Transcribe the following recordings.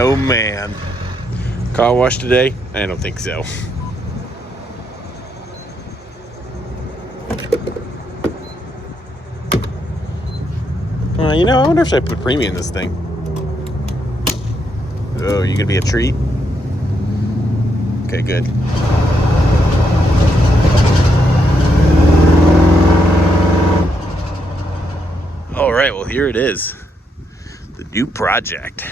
Oh man. Car wash today? I don't think so. You know, I wonder if I put premium in this thing. Oh, you gonna be a treat? Okay, good. All right, well, here it is. The new project.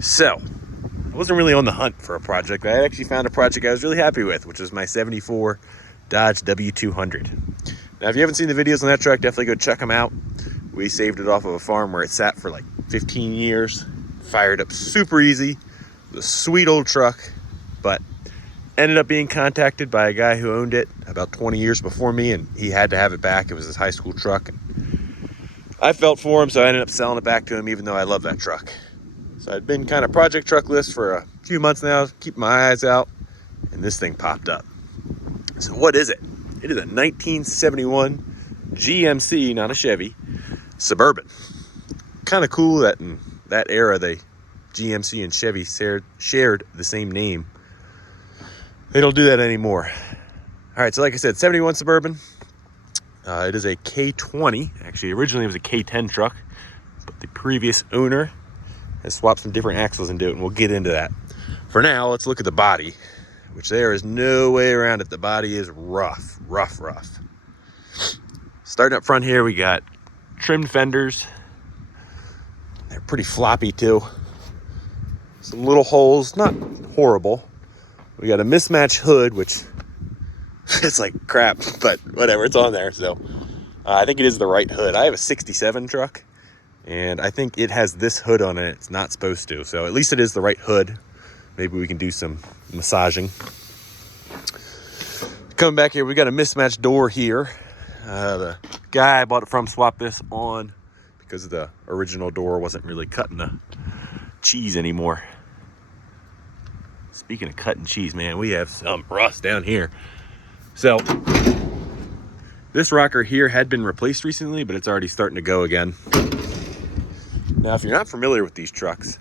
So, I wasn't really on the hunt for a project. I actually found a project I was really happy with, which was my 74 Dodge W200. Now, if you haven't seen the videos on that truck, definitely go check them out. We saved it off of a farm where it sat for like 15 years. Fired up super easy. It was a sweet old truck, but ended up being contacted by a guy who owned it about 20 years before me, and he had to have it back. It was his high school truck. I felt for him, so I ended up selling it back to him, even though I love that truck. So I'd been kind of project truck list for a few months now, keeping my eyes out, and this thing popped up. So what is it? It is a 1971 GMC, not a Chevy, Suburban. Kind of cool that in that era, the GMC and Chevy shared the same name. They don't do that anymore. All right, so like I said, 71 Suburban. It is a K20. Actually, originally it was a K10 truck, but the previous owner has swapped some different axles into it, and we'll get into that. For now, let's look at the body, which there is no way around it. The body is rough. Starting up front here, we got trimmed fenders. They're pretty floppy too. Some little holes, not horrible. We got a mismatched hood, which it's like crap, but whatever, it's on there. So I think it is the right hood. I have a 67 truck, and I think it has this hood on it. It's not supposed to, so at least it is the right hood. Maybe we can do some massaging. Coming back here, we got a mismatched door here. The guy I bought it from swapped this on because the original door wasn't really cutting the cheese anymore. Speaking of cutting cheese, man, we have some rust down here. So this rocker here had been replaced recently, but it's already starting to go again. Now, if you're not familiar with these trucks,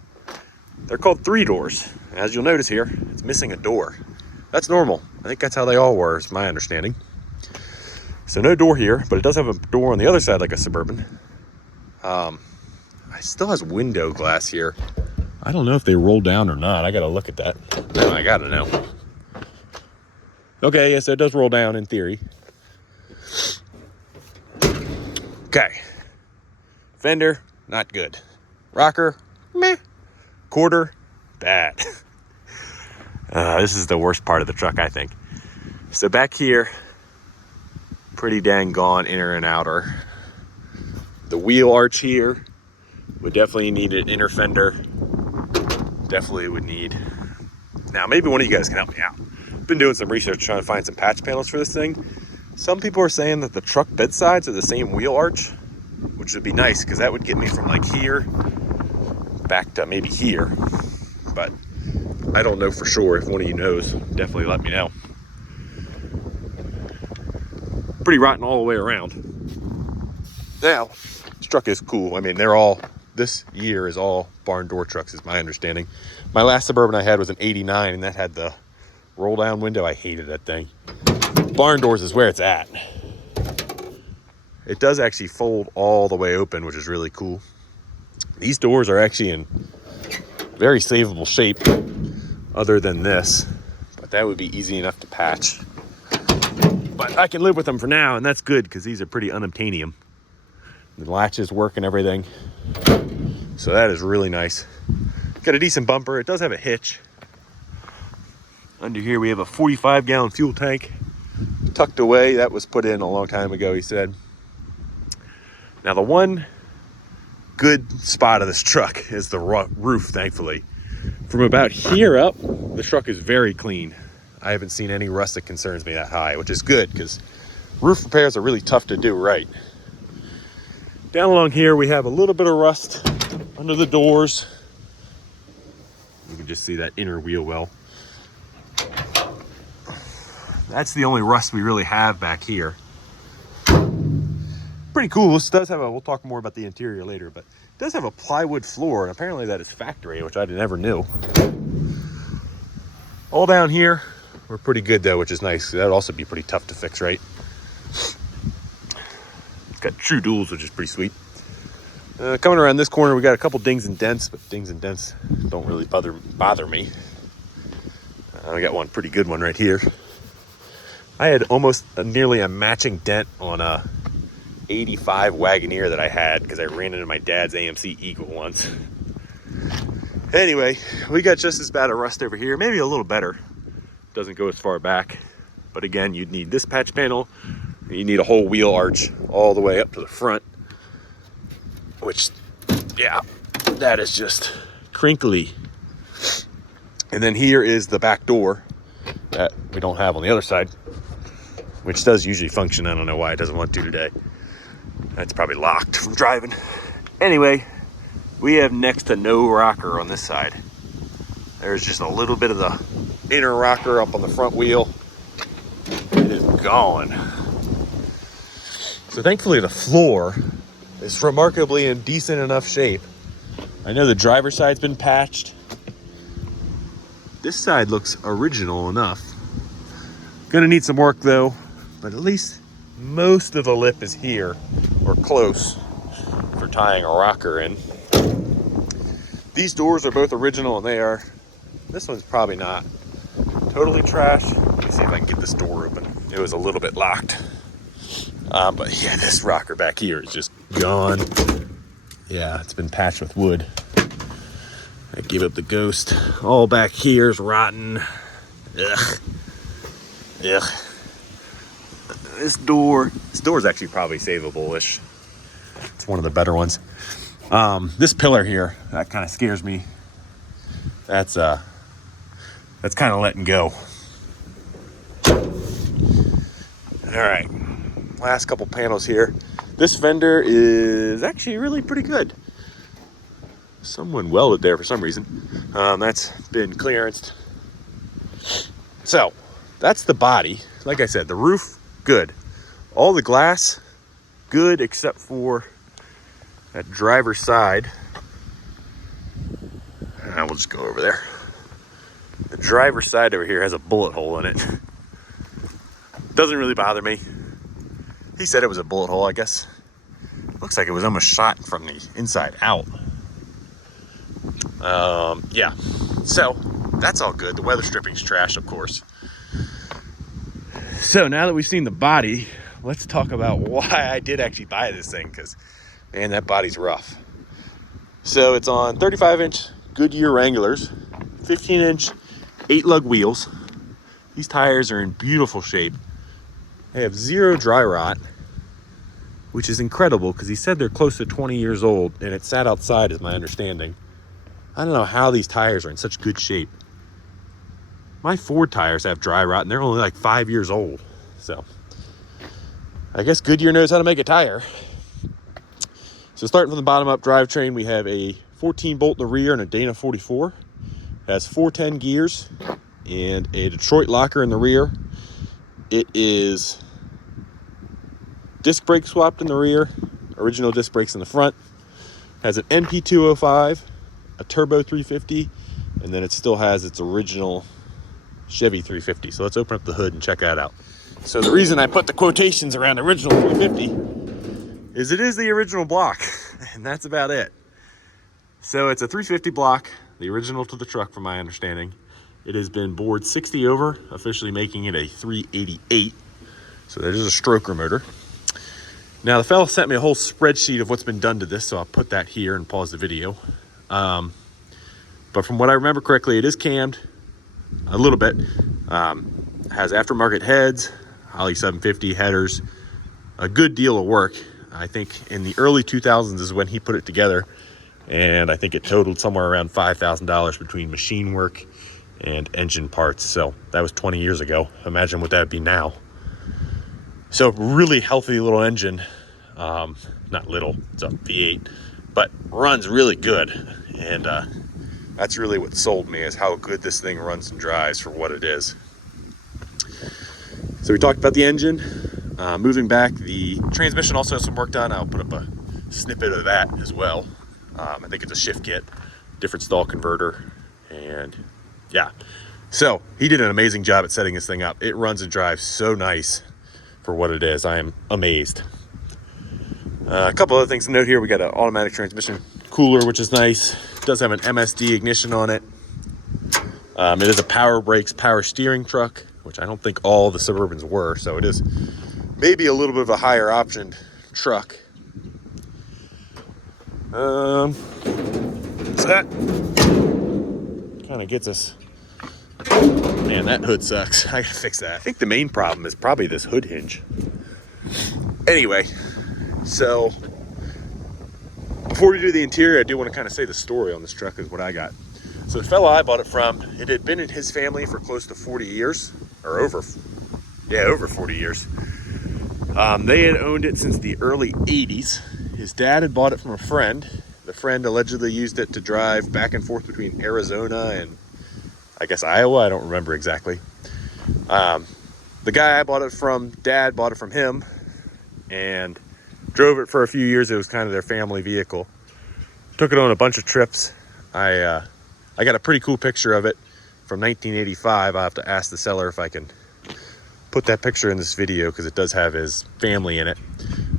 they're called 3-doors. As you'll notice here, it's missing a door. That's normal. I think that's how they all were, is my understanding. So no door here, but it does have a door on the other side like a Suburban. It still has window glass here. I don't know if they roll down or not. I gotta look at that. No, I gotta know. Okay, yeah, so it does roll down in theory. Okay. Fender, not good. Rocker, meh. Quarter, bad. This is the worst part of the truck, I think. So back here, pretty dang gone, inner and outer. The wheel arch here would definitely need an inner fender. Definitely would need. Now, maybe one of you guys can help me out. I've been doing some research trying to find some patch panels for this thing. Some people are saying that the truck bed sides are the same wheel arch, which would be nice because that would get me from like here back to maybe here. But I don't know for sure. If one of you knows, definitely let me know. Pretty rotten all the way around. Now, this truck is cool. I mean, this year is all barn door trucks, is my understanding. My last Suburban I had was an 89, and that had the roll down window. I hated that thing. Barn doors is where it's at. It does actually fold all the way open, which is really cool. These doors are actually in very savable shape, other than this, but that would be easy enough to patch. But I can live with them for now, and that's good because these are pretty unobtainium. The latches work and everything, so that is really nice. Got a decent bumper. It does have a hitch. Under here we have a 45-gallon fuel tank tucked away. That was put in a long time ago, he said. Now, the one good spot of this truck is the roof, thankfully. From about here up, the truck is very clean. I haven't seen any rust that concerns me that high, which is good because roof repairs are really tough to do right. Down along here, we have a little bit of rust under the doors. You can just see that inner wheel well. That's the only rust we really have back here. pretty cool. This does have a, we'll talk more about the interior later, but it does have a plywood floor, and apparently that is factory, which I never knew. All down here, we're pretty good though, which is nice. That'd also be pretty tough to fix, right? It's got true duals, which is pretty sweet. Coming around this corner, we got a couple dings and dents, but dings and dents don't really bother me. I got one pretty good one right here. I had almost nearly a matching dent on a 85 Wagoneer that I had because I ran into my dad's AMC Eagle once. Anyway, we got just as bad a rust over here, maybe a little better. Doesn't go as far back, but again, you'd need this patch panel. You need a whole wheel arch all the way up to the front, which, yeah, that is just crinkly. And then here is the back door that we don't have on the other side, which does usually function. I don't know why it doesn't want to today. That's probably locked from driving. Anyway, we have next to no rocker on this side. There's just a little bit of the inner rocker up on the front wheel. It is gone. So thankfully the floor is remarkably in decent enough shape. I know the driver's side's been patched. This side looks original enough. Gonna need some work though, but at least most of the lip is here, or close, for tying a rocker in. These doors are both original, and they are, this one's probably not totally trash. Let me see if I can get this door open. It was a little bit locked. But yeah, this rocker back here is just gone. Yeah, it's been patched with wood. I gave up the ghost. All back here is rotten. Ugh. Ugh. This door is actually probably savable-ish. It's one of the better ones. This pillar here, that kind of scares me. That's kind of letting go. All right, last couple panels here. This fender is actually really pretty good. Someone welded there for some reason. That's been clearanced. So that's the body. Like I said, the roof, good. All the glass, good, except for that driver's side. We'll just go over there. The driver's side over here has a bullet hole in it. Doesn't really bother me. He said it was a bullet hole, I guess. Looks like it was almost shot from the inside out. Yeah, so that's all good. The weather stripping's trash, of course. So now that we've seen the body, let's talk about why I did actually buy this thing, because man, that body's rough. So it's on 35-inch Goodyear Wranglers, 15-inch 8-lug wheels. These tires are in beautiful shape. They have 0 dry rot, which is incredible because he said they're close to 20 years old, and it sat outside is my understanding. I don't know how these tires are in such good shape. My Ford tires have dry rot and they're only like 5 years old. So I guess Goodyear knows how to make a tire. So starting from the bottom up, drivetrain, we have a 14 bolt in the rear and a Dana 44. It has 410 gears and a Detroit locker in the rear. It is disc brake swapped in the rear, original disc brakes in the front. Has an NP205, a turbo 350, and then it still has its original Chevy 350. So let's open up the hood and check that out. So the reason I put the quotations around original 350 is it is the original block, and that's about it. So it's a 350 block, the original to the truck from my understanding. It has been bored 60 over, officially making it a 388. So that is a stroker motor. Now the fella sent me a whole spreadsheet of what's been done to this, so I'll put that here and pause the video. But from what I remember correctly, it is cammed a little bit. Has aftermarket heads, Holley 750 headers, a good deal of work. I think in the early 2000s is when he put it together, and I think it totaled somewhere around $5,000 between machine work and engine parts. So that was 20 years ago. Imagine what that would be now. So really healthy little engine. Not little, it's a V8, but runs really good. And that's really what sold me, is how good this thing runs and drives for what it is. So we talked about the engine. Moving back, the transmission also has some work done. I'll put up a snippet of that as well. I think it's a shift kit, different stall converter, and yeah. So he did an amazing job at setting this thing up. It runs and drives so nice for what it is. I am amazed. A couple other things to note here. We got an automatic transmission cooler, which is nice. It does have an MSD ignition on it. It is a power brakes, power steering truck, which I don't think all the Suburbans were. So it is maybe a little bit of a higher optioned truck. So that kind of gets us. Man, that hood sucks. I gotta fix that. I think the main problem is probably this hood hinge. Anyway, so before we do the interior, I do want to kind of say the story on this truck is what I got. So the fella I bought it from, it had been in his family for close to 40 years, or over 40 years. They had owned it since the early 80s. His dad had bought it from a friend. The friend allegedly used it to drive back and forth between Arizona and I guess Iowa, I don't remember exactly. The guy I bought it from, Dad bought it from him and drove it for a few years. It was kind of their family vehicle. Took it on a bunch of trips. I got a pretty cool picture of it from 1985. I'll have to ask the seller if I can put that picture in this video because it does have his family in it.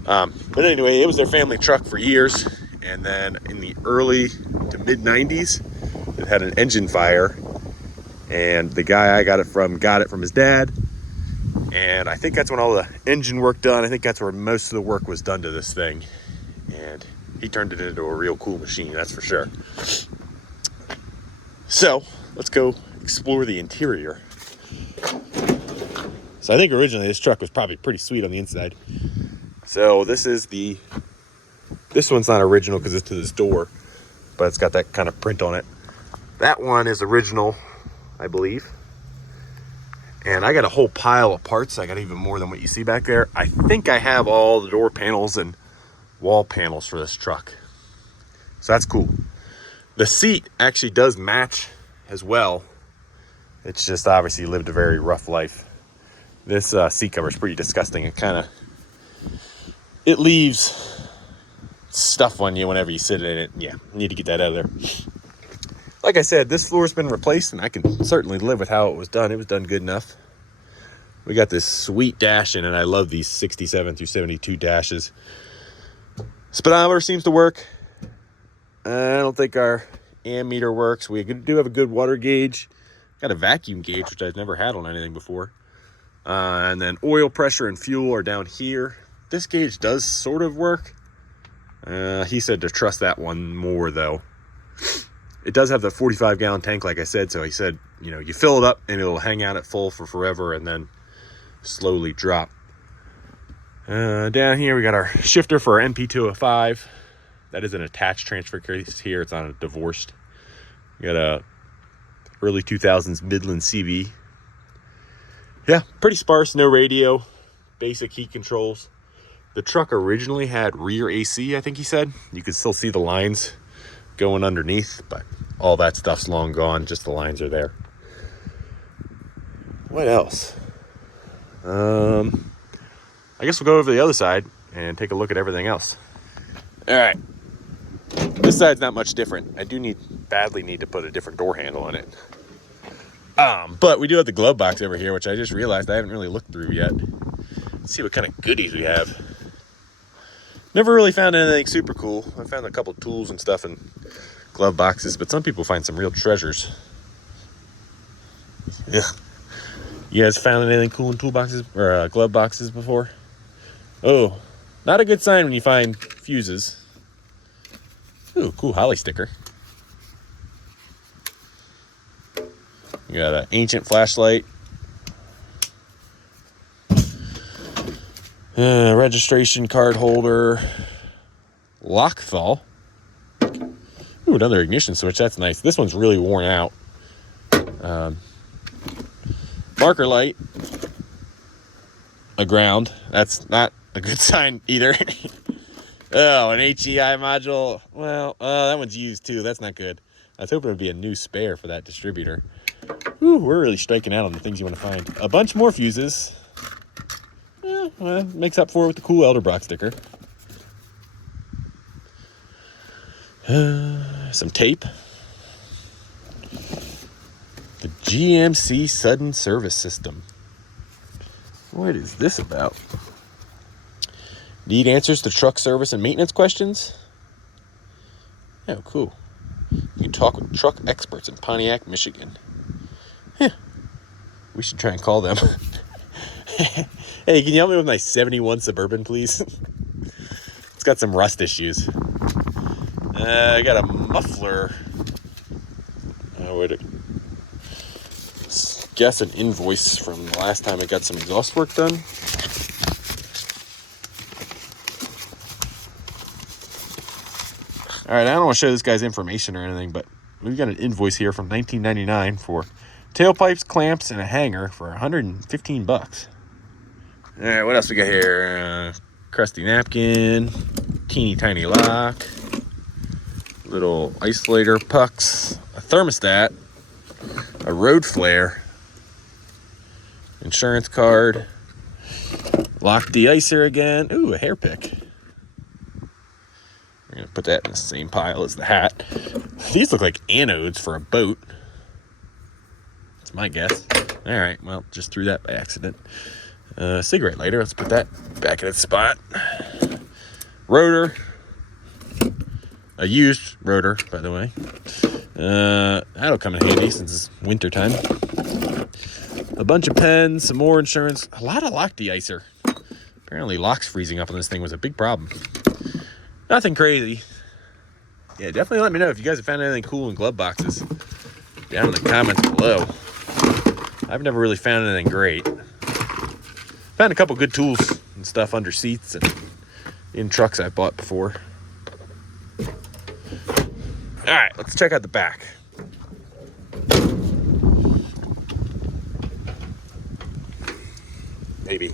But anyway, it was their family truck for years. And then in the early to mid 90s, it had an engine fire. And the guy I got it from his dad. And I think that's when all the engine work done. I think that's where most of the work was done to this thing. And he turned it into a real cool machine, that's for sure. So let's go explore the interior. So I think originally this truck was probably pretty sweet on the inside. So this one's not original because it's to this door, but it's got that kind of print on it. That one is original, I believe. And I got a whole pile of parts. I got even more than what you see back there. I think I have all the door panels and wall panels for this truck. So that's cool. The seat actually does match as well. It's just obviously lived a very rough life. This seat cover is pretty disgusting. It leaves stuff on you whenever you sit in it. Yeah, you need to get that out of there. Like I said, this floor's been replaced and I can certainly live with how it was done. It was done good enough. We got this sweet dash in it. I love these 67 through 72 dashes. Speedometer seems to work. I don't think our ammeter works. We do have a good water gauge. Got a vacuum gauge, which I've never had on anything before. And then oil pressure and fuel are down here. This gauge does sort of work. He said to trust that one more though. It does have the 45-gallon tank, like I said. So he said, you know, you fill it up and it'll hang out at full for forever and then slowly drop. Down here, we got our shifter for our MP205. That is an attached transfer case here. It's on a divorced. We got a early 2000s Midland CB. Yeah, pretty sparse, no radio, basic heat controls. The truck originally had rear AC, I think he said. You could still see the lines going underneath, but all that stuff's long gone. Just the lines are there. What else? I guess we'll go over to the other side and take a look at everything else. All right. This side's not much different. I do badly need to put a different door handle on it. But we do have the glove box over here, which I just realized I haven't really looked through yet. Let's see what kind of goodies we have. Never really found anything super cool. I found a couple tools and stuff in glove boxes, but some people find some real treasures. Yeah. You guys found anything cool in toolboxes or glove boxes before? Oh, not a good sign when you find fuses. Ooh, cool Holly sticker. You got an ancient flashlight. Registration card holder. Lock thaw. Ooh, another ignition switch. That's nice. This one's really worn out. Marker light. A ground. That's not a good sign either. Oh, an HEI module. Well, that one's used too. That's not good. I was hoping it would be a new spare for that distributor. Ooh, we're really striking out on the things you want to find. A bunch more fuses. Well, makes up for it with the cool Elderbrock sticker. Some tape. The GMC Sudden Service System. What is this about? Need answers to truck service and maintenance questions? Oh, cool. You can talk with truck experts in Pontiac, Michigan. Yeah. We should try and call them. Hey, can you help me with my 71 Suburban, please? It's got some rust issues. I got a muffler. Wait a guess an invoice from the last time I got some exhaust work done. All right, I don't want to show this guy's information or anything, but we've got an invoice here from 1999 for tailpipes, clamps, and a hanger for 115 bucks. All right, what else we got here? Crusty napkin, teeny tiny lock, little isolator pucks, a thermostat, a road flare, insurance card, lock de-icer again. Ooh, a hair pick. I'm gonna put that in the same pile as the hat. These look like anodes for a boat. That's my guess. All right, well, just threw that by accident. Cigarette lighter, let's put that back in its spot. Rotor. A used rotor, by the way. That'll come in handy since it's winter time. A bunch of pens, some more insurance, a lot of lock de-icer. Apparently locks freezing up on this thing was a big problem. Nothing crazy. Yeah, definitely let me know if you guys have found anything cool in glove boxes down in the comments below. I've never really found anything great. Found a couple good tools and stuff under seats and in trucks I've bought before. All right, let's check out the back. Maybe.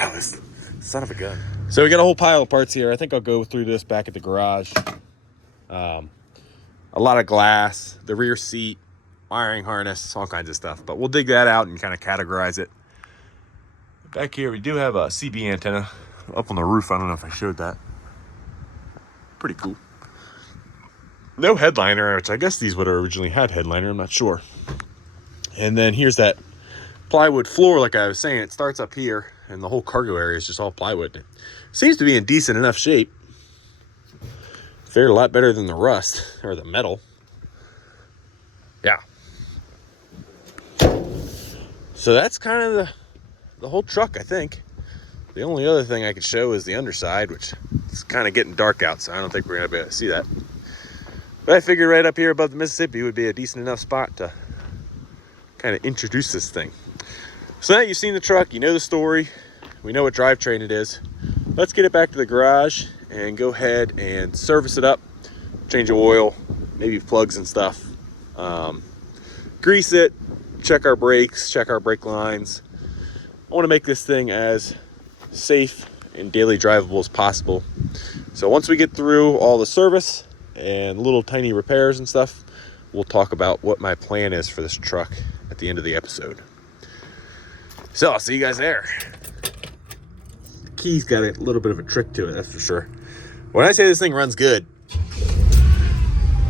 Oh, this son of a gun. So we got a whole pile of parts here. I think I'll go through this back at the garage. A lot of glass, the rear seat, wiring harness, all kinds of stuff. But we'll dig that out and kind of categorize it. Back here, we do have a CB antenna up on the roof. I don't know if I showed that. Pretty cool. No headliner, which I guess these would have originally had headliner. I'm not sure. And then here's that plywood floor. Like I was saying, it starts up here, and the whole cargo area is just all plywood. It seems to be in decent enough shape. Fared a lot better than the rust or the metal. Yeah. So that's kind of the whole truck, I think. The only other thing I could show is the underside, which is kind of getting dark out, so I don't think we're going to be able to see that. But I figured right up here above the Mississippi would be a decent enough spot to kind of introduce this thing. So now you've seen the truck, you know the story, we know what drivetrain it is. Let's get it back to the garage and go ahead and service it up, change the oil, maybe plugs and stuff, grease it, check our brakes, check our brake lines. I want to make this thing as safe and daily drivable as possible. So once we get through all the service and little tiny repairs and stuff, we'll talk about what my plan is for this truck at the end of the episode. So I'll see you guys there. The key's got a little bit of a trick to it, that's for sure. When I say this thing runs good,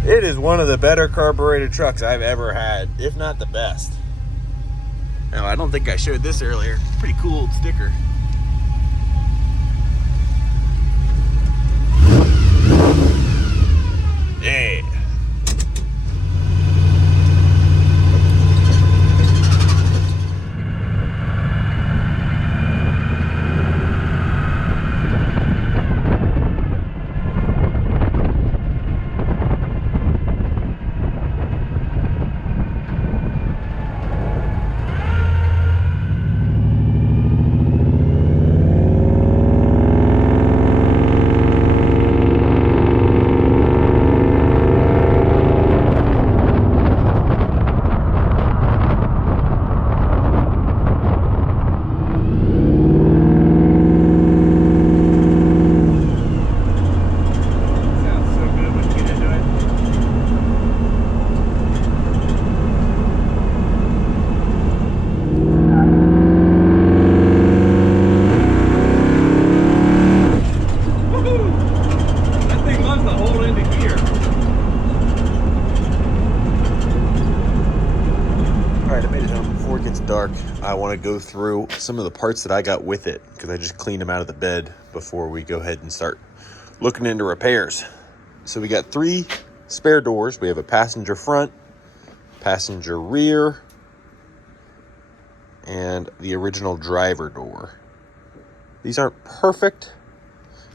it is one of the better carbureted trucks I've ever had, if not the best. Now, I don't think I showed this earlier. Pretty cool old sticker. Yeah. dark, I want to go through some of the parts that I got with it, because I just cleaned them out of the bed before we go ahead and start looking into repairs. So we got 3 spare doors. We have a passenger front, passenger rear, and the original driver door. These aren't perfect.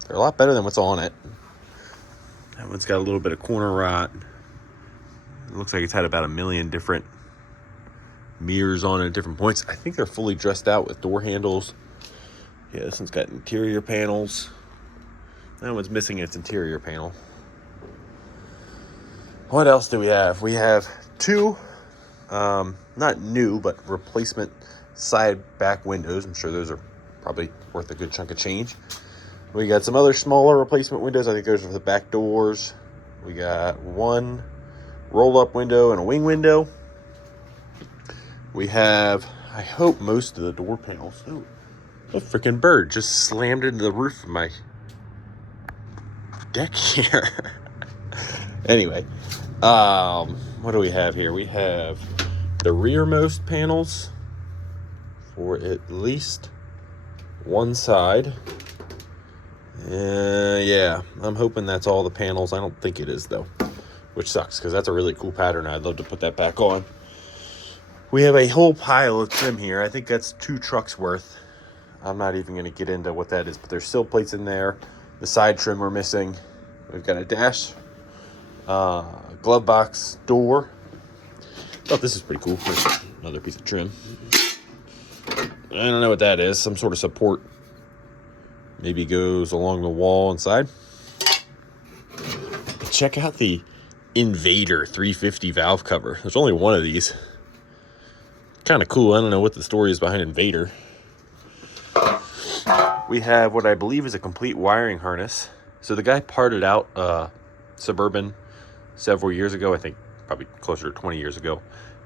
They're a lot better than what's on it. That one's got a little bit of corner rot. It looks like it's had about 1 million different mirrors on it at different points. I think they're fully dressed out with door handles. Yeah, this one's got interior panels. That one's missing its interior panel. What else do we have? We have 2, not new, but replacement side back windows. I'm sure those are probably worth a good chunk of change. We got some other smaller replacement windows. I think those are for the back doors. We got 1 roll-up window and a wing window. We have, I hope, most of the door panels. Oh, a freaking bird just slammed into the roof of my deck here. Anyway, what do we have here? We have the rearmost panels for at least one side. Yeah, I'm hoping that's all the panels. I don't think it is, though, which sucks because that's a really cool pattern. I'd love to put that back on. We have a whole pile of trim here. I think that's 2 trucks worth. I'm not even going to get into what that is, but there's still plates in there. The side trim we're missing. We've got a dash, glove box door. Oh, this is pretty cool. There's another piece of trim. I don't know what that is. Some sort of support. Maybe goes along the wall inside. Check out the Invader 350 valve cover. There's only one of these. Kind of cool. I don't know what the story is behind Invader. We have what I believe is a complete wiring harness. So the guy parted out Suburban several years ago. I think probably closer to 20 years ago.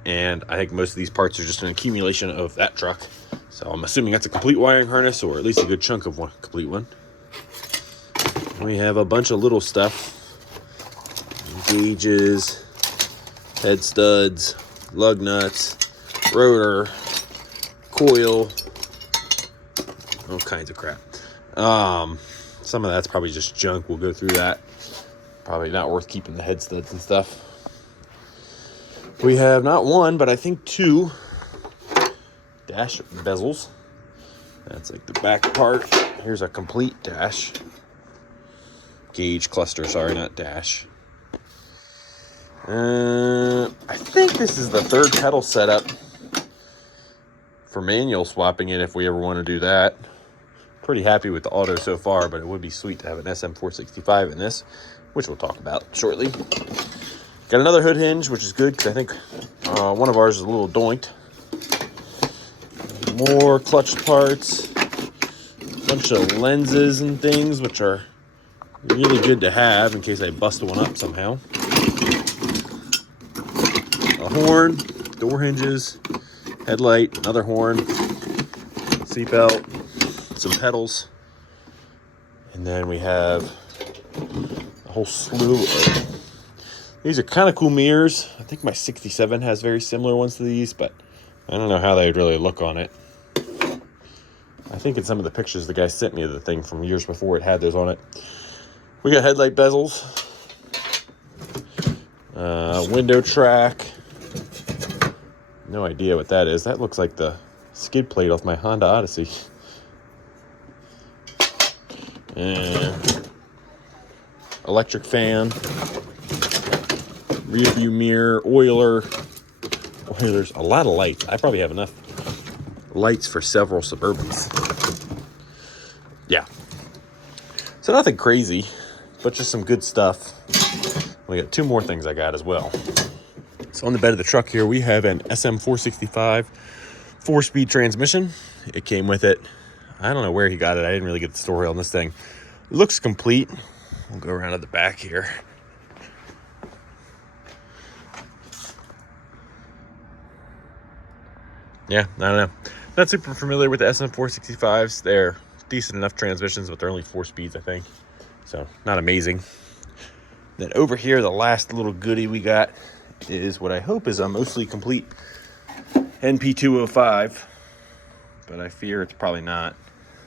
And I think most of these parts are just an accumulation of that truck. So I'm assuming that's a complete wiring harness, or at least a good chunk of one complete one. We have a bunch of little stuff. Gauges, head studs, lug nuts, rotor, coil, all kinds of crap. Some of that's probably just junk. We'll go through that. Probably not worth keeping the head studs and stuff. We have not 1, but I think 2 dash bezels. That's like the back part. Here's a complete dash. Gauge cluster, sorry, not dash. I think this is the 3rd pedal setup for manual swapping it if we ever want to do that. Pretty happy with the auto so far, but it would be sweet to have an SM465 in this, which we'll talk about shortly. Got another hood hinge, which is good because I think one of ours is a little doinked. More clutch parts, a bunch of lenses and things, which are really good to have in case I bust one up somehow. A horn, door hinges, headlight, another horn, seatbelt, some pedals, and then we have a whole slew of... These are kind of cool mirrors. I think my 67 has very similar ones to these, but I don't know how they'd really look on it. I think in some of the pictures the guy sent me of the thing from years before it had those on it. We got headlight bezels, window track. No idea what that is. That looks like the skid plate off my Honda Odyssey. And electric fan, rear view mirror, oilers, a lot of lights. I probably have enough lights for several Suburbans. Yeah. So nothing crazy, but just some good stuff. We got 2 more things I got as well. So on the bed of the truck here, we have an SM465 4-speed transmission. It came with it. I don't know where he got it. I didn't really get the story on this thing. It looks complete. We'll go around to the back here. Yeah, I don't know. Not super familiar with the SM465s. They're decent enough transmissions, but they're only 4 speeds, I think. So, not amazing. Then over here, the last little goodie we got is what I hope is a mostly complete NP205, but I fear it's probably not.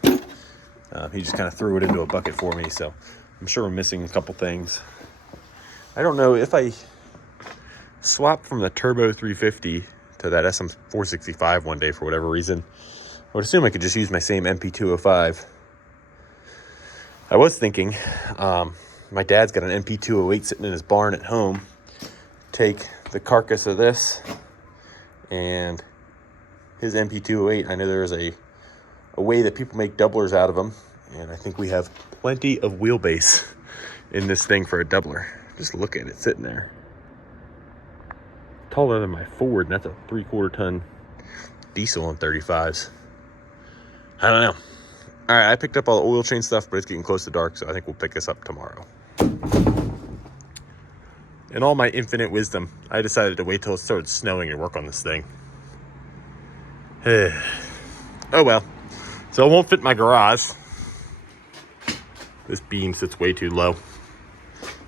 He just kind of threw it into a bucket for me, so I'm sure we're missing a couple things. I don't know if I swap from the Turbo 350 to that SM465 one day for whatever reason. I would assume I could just use my same NP205. I was thinking, my dad's got an NP208 sitting in his barn at home. Take the carcass of this and his NP208. I know there's a way that people make doublers out of them, and I think we have plenty of wheelbase in this thing for a doubler. Just look at it sitting there. Taller than my Ford, and that's a 3/4 ton diesel on 35s. I don't know. All right, I picked up all the oil change stuff, but it's getting close to dark, so I think we'll pick this up tomorrow. In all my infinite wisdom, I decided to wait till it started snowing and work on this thing. Oh well. So it won't fit in my garage. This beam sits way too low,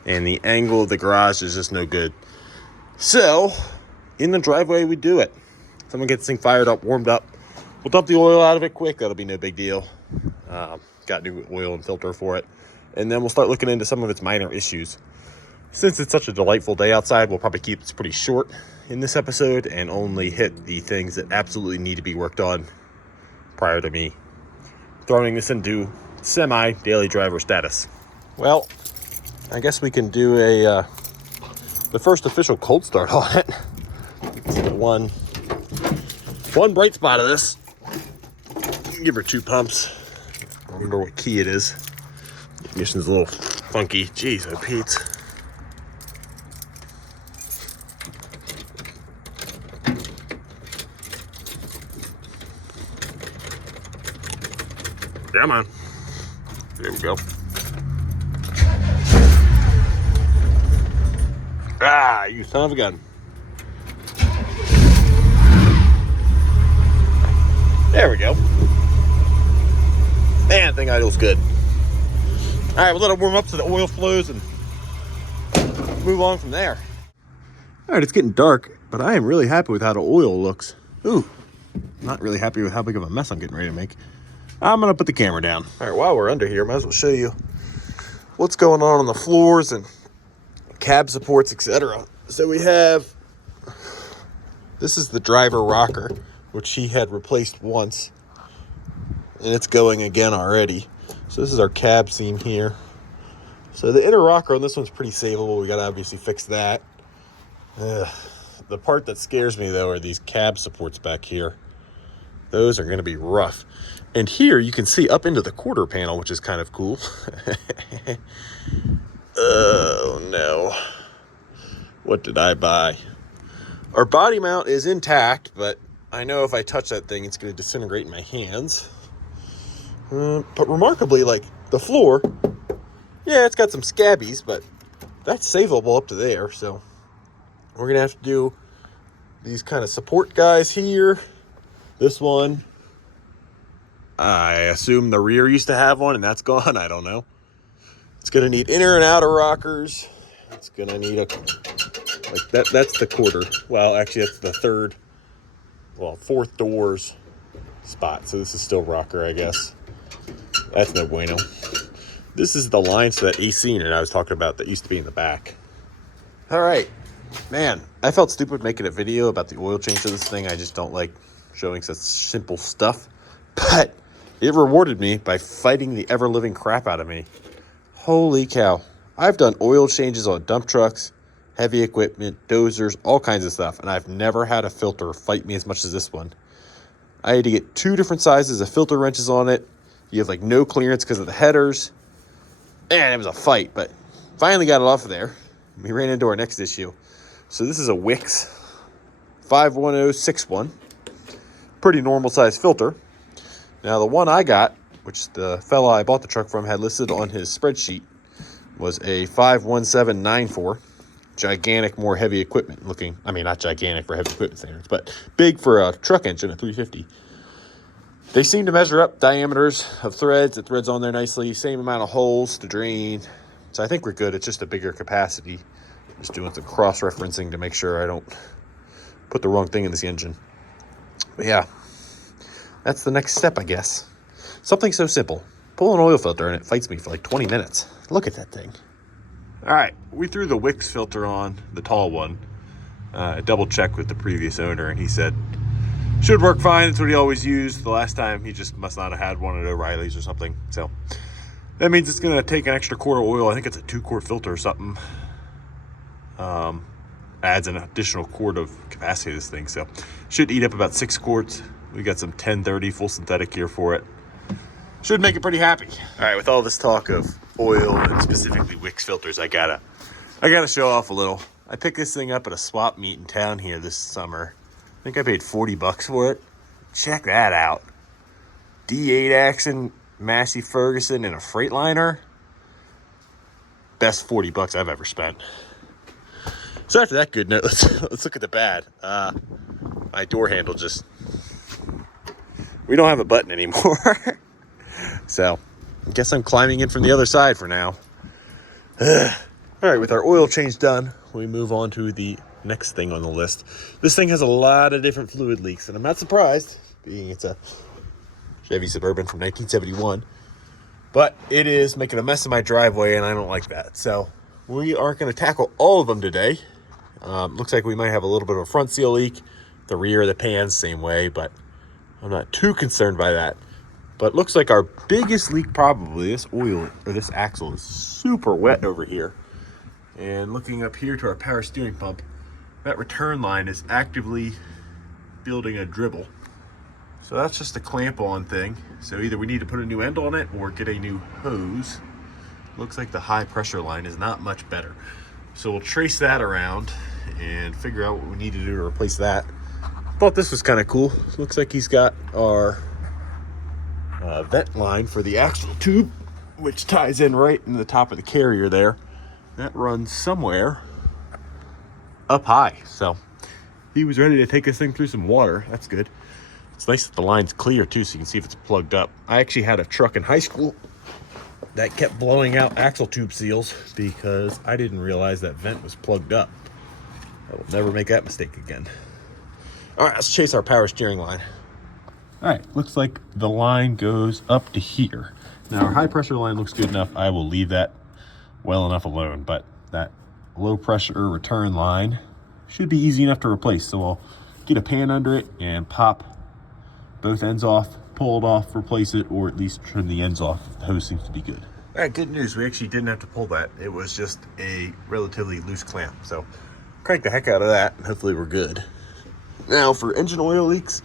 and the angle of the garage is just no good. So in the driveway we do it. Someone gets this thing fired up, warmed up. We'll dump the oil out of it quick. That'll be no big deal. Got new oil and filter for it. And then we'll start looking into some of its minor issues. Since it's such a delightful day outside, we'll probably keep this pretty short in this episode and only hit the things that absolutely need to be worked on prior to me throwing this into semi-daily driver status. Well, I guess we can do the first official cold start on it. See the one bright spot of this. Give her 2 pumps. I wonder what key it is. The ignition's a little funky. Jeez, oh Pete. Come on. There we go. Ah, you son of a gun. There we go. Man, that thing idles good. All right, we'll let it warm up so the oil flows and move on from there. All right, it's getting dark, but I am really happy with how the oil looks. Ooh, not really happy with how big of a mess I'm getting ready to make. I'm gonna put the camera down. All right, while we're under here, might as well show you what's going on the floors and cab supports, etc. So we have, this is the driver rocker, which he had replaced once, and it's going again already. So this is our cab seam here. So the inner rocker on this one's pretty savable. We gotta obviously fix that. The part that scares me though are these cab supports back here. Those are gonna be rough. And here you can see up into the quarter panel, which is kind of cool. Oh no. What did I buy? Our body mount is intact, but I know if I touch that thing, it's going to disintegrate in my hands. But remarkably, like the floor, yeah, it's got some scabbies, but that's savable up to there. So we're going to have to do these kind of support guys here. This one, I assume the rear used to have one and that's gone. I don't know. It's going to need inner and outer rockers. It's going to need a, like that's the quarter. Well, actually that's the fourth doors spot. So this is still rocker, I guess. That's no bueno. This is the lines to that AC unit I was talking about that used to be in the back. All right, man, I felt stupid making a video about the oil change of this thing. I just don't like showing such simple stuff, but it rewarded me by fighting the ever-living crap out of me. Holy cow. I've done oil changes on dump trucks, heavy equipment, dozers, all kinds of stuff, and I've never had a filter fight me as much as this one. I had to get 2 different sizes of filter wrenches on it. You have like no clearance because of the headers, and it was a fight, but finally got it off of there. We ran into our next issue. So this is a Wix 51061. Pretty normal size filter. Now the one I got, which the fella I bought the truck from had listed on his spreadsheet, was a 51794. Gigantic, more heavy equipment looking. I mean, not gigantic for heavy equipment standards, but big for a truck engine, a 350. They seem to measure up diameters of threads. It threads on there nicely. Same amount of holes to drain. So I think we're good. It's just a bigger capacity. Just doing some cross-referencing to make sure I don't put the wrong thing in this engine. But yeah, that's the next step, I guess. Something so simple. Pull an oil filter and it fights me for like 20 minutes. Look at that thing. All right, we threw the Wix filter on, the tall one. Double checked with the previous owner, and he said should work fine. It's what he always used. The last time he just must not have had one at O'Reilly's or something. So that means it's gonna take an extra quart of oil. I think it's a 2-quart filter or something. Adds an additional quart of capacity to this thing. So should eat up about 6 quarts. We got some 1030 full synthetic here for it. Should make it pretty happy. All right, with all this talk of oil and specifically Wix filters, I gotta show off a little. I picked this thing up at a swap meet in town here this summer. I think I paid 40 bucks for it. Check that out. D8 Action, Massey Ferguson, and a Freightliner. Best 40 bucks I've ever spent. So after that good note, let's look at the bad. My door handle just, we don't have a button anymore. So I guess I'm climbing in from the other side for now. All right, with our oil change done, we move on to the next thing on the list. This thing has a lot of different fluid leaks, and I'm not surprised, being it's a Chevy Suburban from 1971. But it is making a mess of my driveway, and I don't like that. So we aren't going to tackle all of them today. Looks like we might have a little bit of a front seal leak. The rear of the pan's same way, but I'm not too concerned by that. But looks like our biggest leak, probably this oil or this axle, is super wet over here. And looking up here to our power steering pump, that return line is actively building a dribble. So that's just a clamp on thing. So either we need to put a new end on it or get a new hose. Looks like the high pressure line is not much better. So we'll trace that around and figure out what we need to do to replace that. Thought this was kind of cool. Looks like he's got our vent line for the axle tube, which ties in right in the top of the carrier there. That runs somewhere up high. So he was ready to take this thing through some water. That's good. It's nice that the line's clear too, so you can see if it's plugged up. I actually had a truck in high school that kept blowing out axle tube seals because I didn't realize that vent was plugged up. I will never make that mistake again. All right, let's chase our power steering line. All right, looks like the line goes up to here. Now our high pressure line looks good enough. I will leave that well enough alone, but that low pressure return line should be easy enough to replace. So I'll get a pan under it and pop both ends off, pull it off, replace it, or at least trim the ends off. The hose seems to be good. All right, good news. We actually didn't have to pull that. It was just a relatively loose clamp. So crank the heck out of that, and hopefully we're good. Now for engine oil leaks,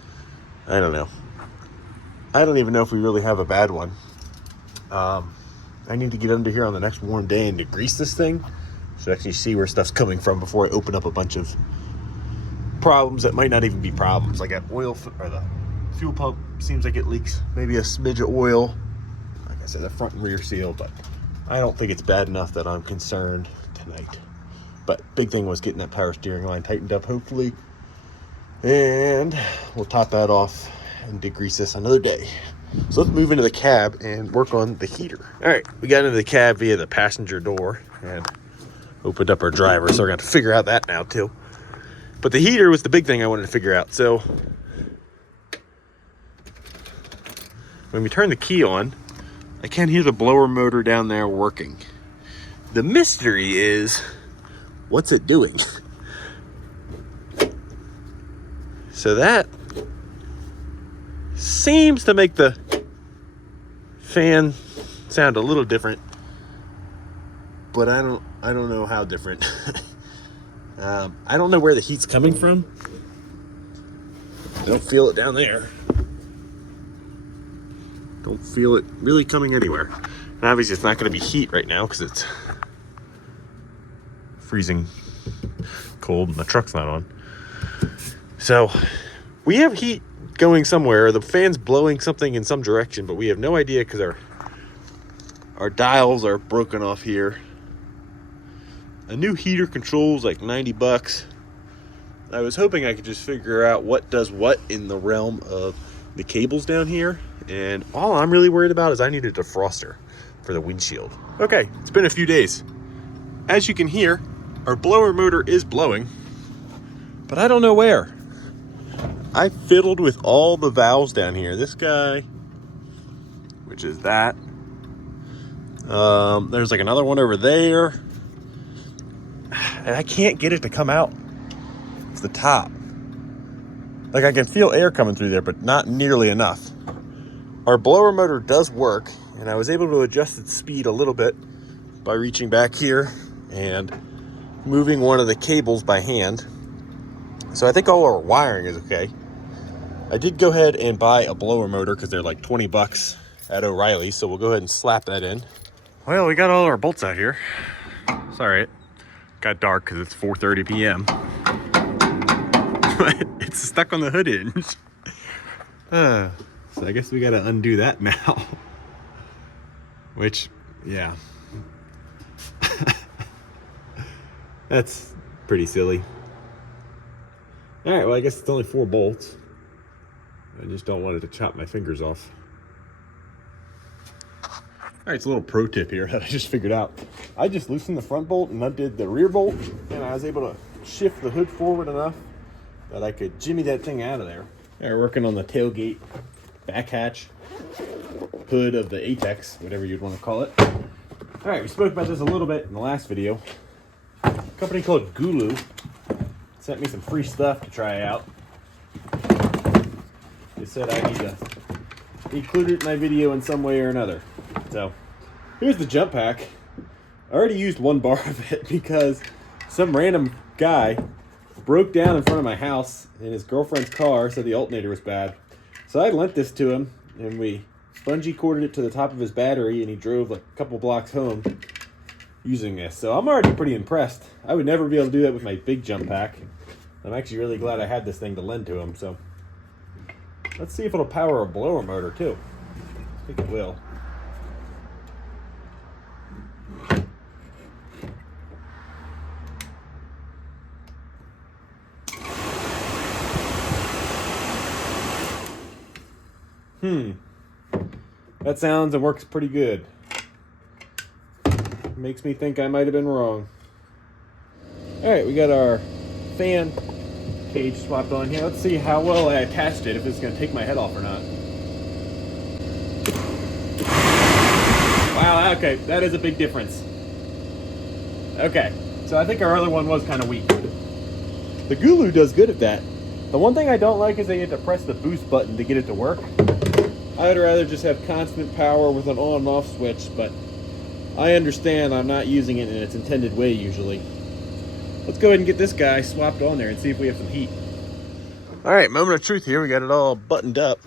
I don't know. I don't even know if we really have a bad one. I need to get under here on the next warm day and degrease this thing so I actually see where stuff's coming from before I open up a bunch of problems that might not even be problems. Like that oil, or the fuel pump seems like it leaks maybe a smidge of oil. Like I said, the front and rear seal, but I don't think it's bad enough that I'm concerned tonight. But big thing was getting that power steering line tightened up, hopefully. And we'll top that off and degrease this another day. So let's move into the cab and work on the heater. All right, we got into the cab via the passenger door and opened up our driver, so we're going to figure out that now too. But the heater was the big thing I wanted to figure out. So when we turn the key on, I can't hear the blower motor down there working. The mystery is, what's it doing? So that seems to make the fan sound a little different, but I don't know how different. I don't know where the heat's coming from. I don't feel it down there. Don't feel it really coming anywhere. And obviously it's not going to be heat right now because it's freezing cold and the truck's not on. So we have heat going somewhere. The fan's blowing something in some direction, but we have no idea because our dials are broken off here. A new heater controls like 90 bucks. I was hoping I could just figure out what does what in the realm of the cables down here. And all I'm really worried about is I need a defroster for the windshield. Okay, it's been a few days. As you can hear, our blower motor is blowing, but I don't know where. I fiddled with all the valves down here. This guy, which is that. There's like another one over there. And I can't get it to come out. It's the top. Like I can feel air coming through there, but not nearly enough. Our blower motor does work, and I was able to adjust its speed a little bit by reaching back here and moving one of the cables by hand. So I think all our wiring is okay. I did go ahead and buy a blower motor because they're like 20 bucks at O'Reilly, so we'll go ahead and slap that in. Well, we got all our bolts out here. Sorry, it got dark because it's 4:30 p.m. But it's stuck on the hood hinge. So I guess we gotta undo that now. Which, yeah. That's pretty silly. All right, well, I guess it's only 4 bolts. I just don't want it to chop my fingers off. All right, it's a little pro tip here that I just figured out. I just loosened the front bolt and undid the rear bolt, and I was able to shift the hood forward enough that I could jimmy that thing out of there. Yeah, we're working on the tailgate back hatch hood of the Atex, whatever you'd want to call it. All right, we spoke about this a little bit in the last video. A company called Gulu sent me some free stuff to try out. They said I need to include it in my video in some way or another. So here's the jump pack. I already used 1 bar of it because some random guy broke down in front of my house in his girlfriend's car, said the alternator was bad. So I lent this to him, and we bungee corded it to the top of his battery, and he drove like a couple blocks home using this. So I'm already pretty impressed. I would never be able to do that with my big jump pack. I'm actually really glad I had this thing to lend to him. So let's see if it'll power a blower motor too. I think it will. That sounds and works pretty good. Makes me think I might have been wrong. Alright, we got our fan cage swapped on here. Let's see how well I attached it, if it's going to take my head off or not. Wow, okay, that is a big difference. Okay, so I think our other one was kind of weak. The Gulu does good at that. The one thing I don't like is that you have to press the boost button to get it to work. I'd rather just have constant power with an on and off switch, but I understand I'm not using it in its intended way usually. Let's go ahead and get this guy swapped on there and see if we have some heat. All right, moment of truth here. We got it all buttoned up.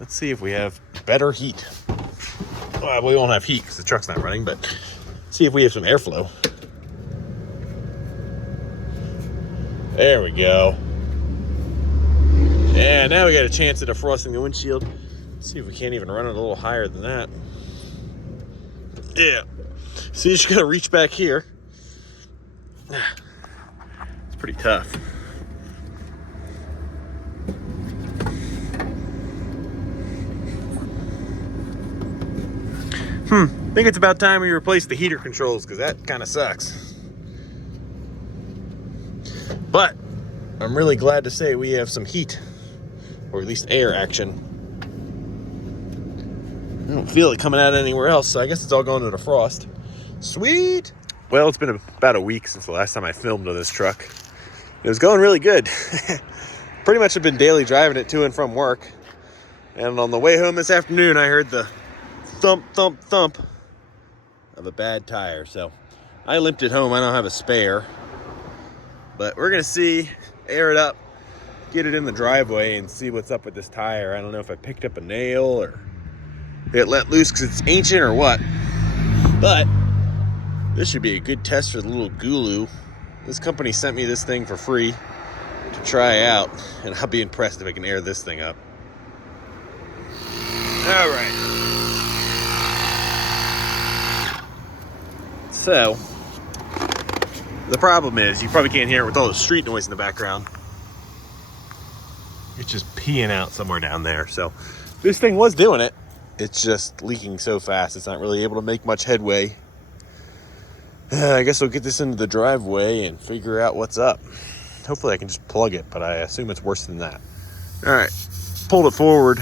Let's see if we have better heat. Well, we won't have heat because the truck's not running, but see if we have some airflow. There we go. Yeah, now we got a chance at defrosting the windshield. Let's see if we can't even run it a little higher than that. Yeah. So you just gotta reach back here. It's pretty tough. I think it's about time we replace the heater controls because that kind of sucks. But I'm really glad to say we have some heat, or at least air action. I don't feel it coming out anywhere else, so I guess it's all going to defrost. Sweet! Well, it's been about a week since the last time I filmed on this truck. It was going really good. Pretty much have been daily driving it to and from work. And on the way home this afternoon, I heard the thump, thump, thump of a bad tire. So I limped it home. I don't have a spare. But we're going to see, air it up, get it in the driveway and see what's up with this tire. I don't know if I picked up a nail or it let loose because it's ancient or what. But this should be a good test for the little Gulu. This company sent me this thing for free to try out, and I'll be impressed if I can air this thing up. All right. So, the problem is, you probably can't hear it with all the street noise in the background. It's just peeing out somewhere down there. So, this thing was doing it. It's just leaking so fast, it's not really able to make much headway. I guess we'll get this into the driveway and figure out what's up. Hopefully I can just plug it, but I assume it's worse than that. All right, pulled it forward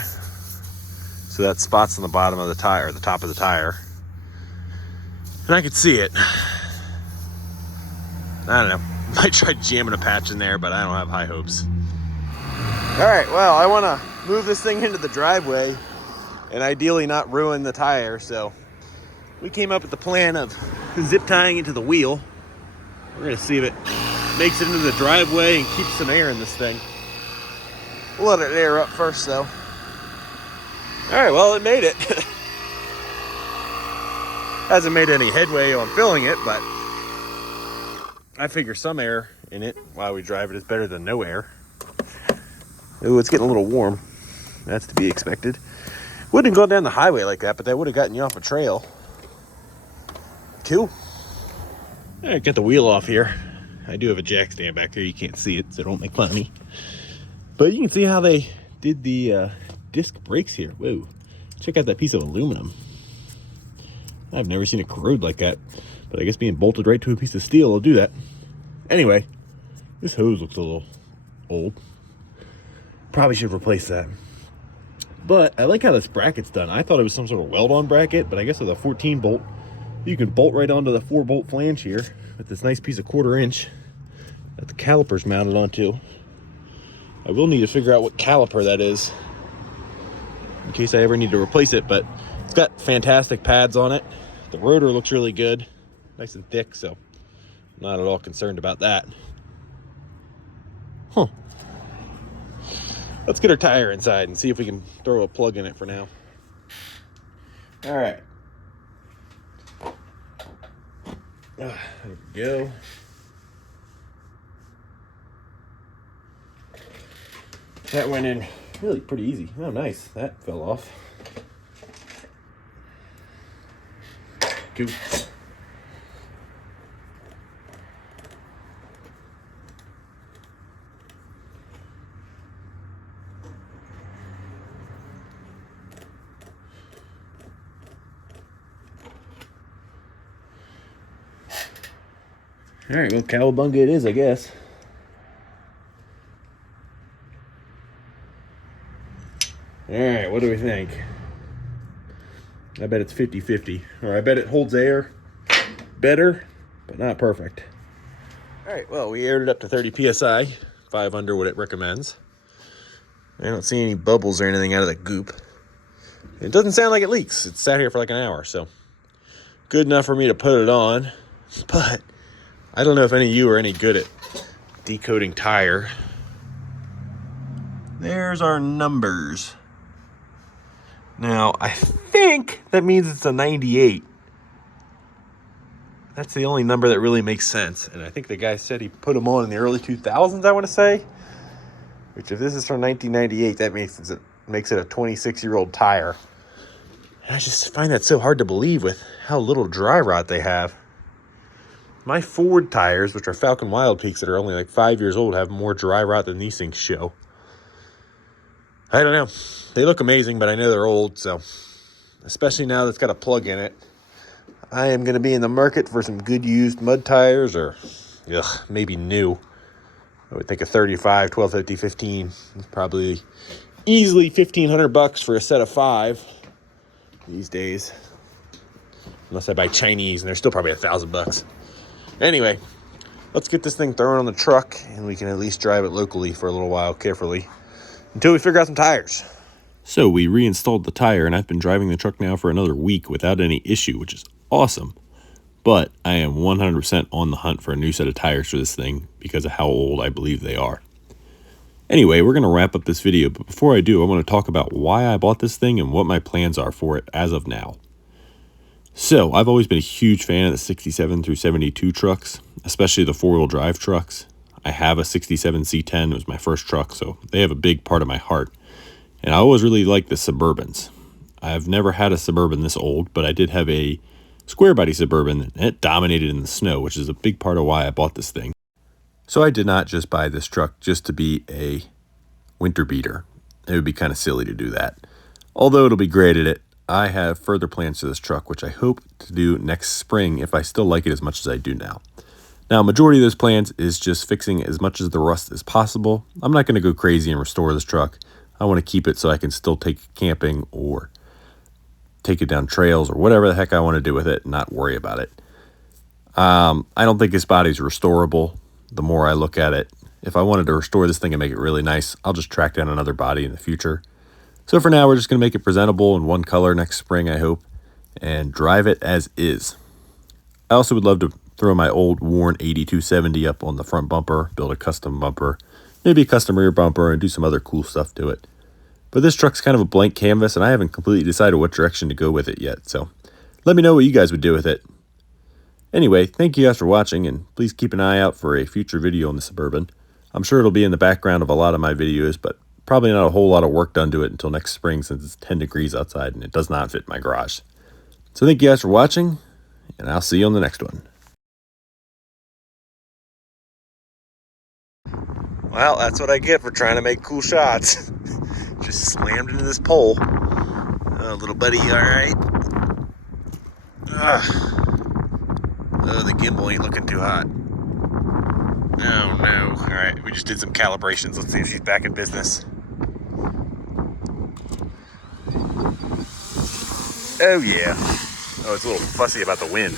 so that spot's on the bottom of the tire, the top of the tire, and I could see it. I don't know, might try jamming a patch in there, but I don't have high hopes. All right, well, I want to move this thing into the driveway and ideally not ruin the tire, so we came up with the plan of zip tying into the wheel. We're gonna see if it makes it into the driveway and keeps some air in this thing. We'll let it air up first, though. All right, well, it made it. Hasn't made any headway on filling it, but I figure some air in it while we drive it is better than no air. Ooh, it's getting a little warm. That's to be expected. Wouldn't have gone down the highway like that, but that would have gotten you off a trail. Cool. All right, get the wheel off here. I do have a jack stand back there. You can't see it, so don't make fun of me. But you can see how they did the disc brakes here. Whoa. Check out that piece of aluminum. I've never seen it corrode like that, but I guess being bolted right to a piece of steel will do that. Anyway, this hose looks a little old. Probably should replace that. But I like how this bracket's done. I thought it was some sort of weld-on bracket, but I guess with a 14 bolt, you can bolt right onto the 4-bolt flange here with this nice piece of 1/4 inch that the caliper's mounted onto. I will need to figure out what caliper that is in case I ever need to replace it, but it's got fantastic pads on it. The rotor looks really good, nice and thick, so I'm not at all concerned about that. Huh. Let's get our tire inside and see if we can throw a plug in it for now. All right. There we go. That went in really pretty easy. Oh, nice. That fell off. Cool. All right, well, cowabunga it is, I guess. All right, what do we think? I bet it's 50-50, or I bet it holds air better, but not perfect. All right, well, we aired it up to 30 PSI, 5 under what it recommends. I don't see any bubbles or anything out of the goop. It doesn't sound like it leaks. It's sat here for like an hour, so good enough for me to put it on, but I don't know if any of you are any good at decoding tire. There's our numbers. Now, I think that means it's a 98. That's the only number that really makes sense. And I think the guy said he put them on in the early 2000s, I want to say. Which, if this is from 1998, that makes it a 26-year-old tire. And I just find that so hard to believe with how little dry rot they have. My Ford tires, which are Falcon Wild Peaks that are only like 5 years old, have more dry rot than these things show. I don't know. They look amazing, but I know they're old, so especially now that's got a plug in it. I am going to be in the market for some good used mud tires, or maybe new. I would think a 35, 1250, 15 is probably easily $1,500 for a set of 5 these days. Unless I buy Chinese, and they're still probably $1,000. Anyway, let's get this thing thrown on the truck, and we can at least drive it locally for a little while carefully until we figure out some tires. So we reinstalled the tire, and I've been driving the truck now for another week without any issue, which is awesome. But I am 100% on the hunt for a new set of tires for this thing because of how old I believe they are. Anyway, we're going to wrap up this video, but before I do, I want to talk about why I bought this thing and what my plans are for it as of now. So, I've always been a huge fan of the 67 through 72 trucks, especially the 4-wheel drive trucks. I have a 67 C10, it was my first truck, so they have a big part of my heart. And I always really liked the Suburbans. I've never had a Suburban this old, but I did have a square body Suburban, and it dominated in the snow, which is a big part of why I bought this thing. So I did not just buy this truck just to be a winter beater. It would be kind of silly to do that. Although it'll be great at it, I have further plans for this truck, which I hope to do next spring if I still like it as much as I do now. Now, majority of those plans is just fixing as much of the rust as possible. I'm not going to go crazy and restore this truck. I want to keep it so I can still take it camping or take it down trails or whatever the heck I want to do with it and not worry about it. I don't think this body's restorable. The more I look at it, if I wanted to restore this thing and make it really nice, I'll just track down another body in the future. So for now, we're just going to make it presentable in one color next spring, I hope, and drive it as is. I also would love to throw my old worn 8270 up on the front bumper, build a custom bumper, maybe a custom rear bumper, and do some other cool stuff to it. But this truck's kind of a blank canvas, and I haven't completely decided what direction to go with it yet, so let me know what you guys would do with it. Anyway, thank you guys for watching, and please keep an eye out for a future video on the Suburban. I'm sure it'll be in the background of a lot of my videos, but probably not a whole lot of work done to it until next spring since it's 10 degrees outside and it does not fit my garage. So thank you guys for watching, and I'll see you on the next one. Well, that's what I get for trying to make cool shots. Just slammed into this pole. Oh, little buddy, all right? Oh, the gimbal ain't looking too hot. Oh, no. All right, we just did some calibrations. Let's see if she's back in business. Oh, yeah. Oh, it's a little fussy about the wind.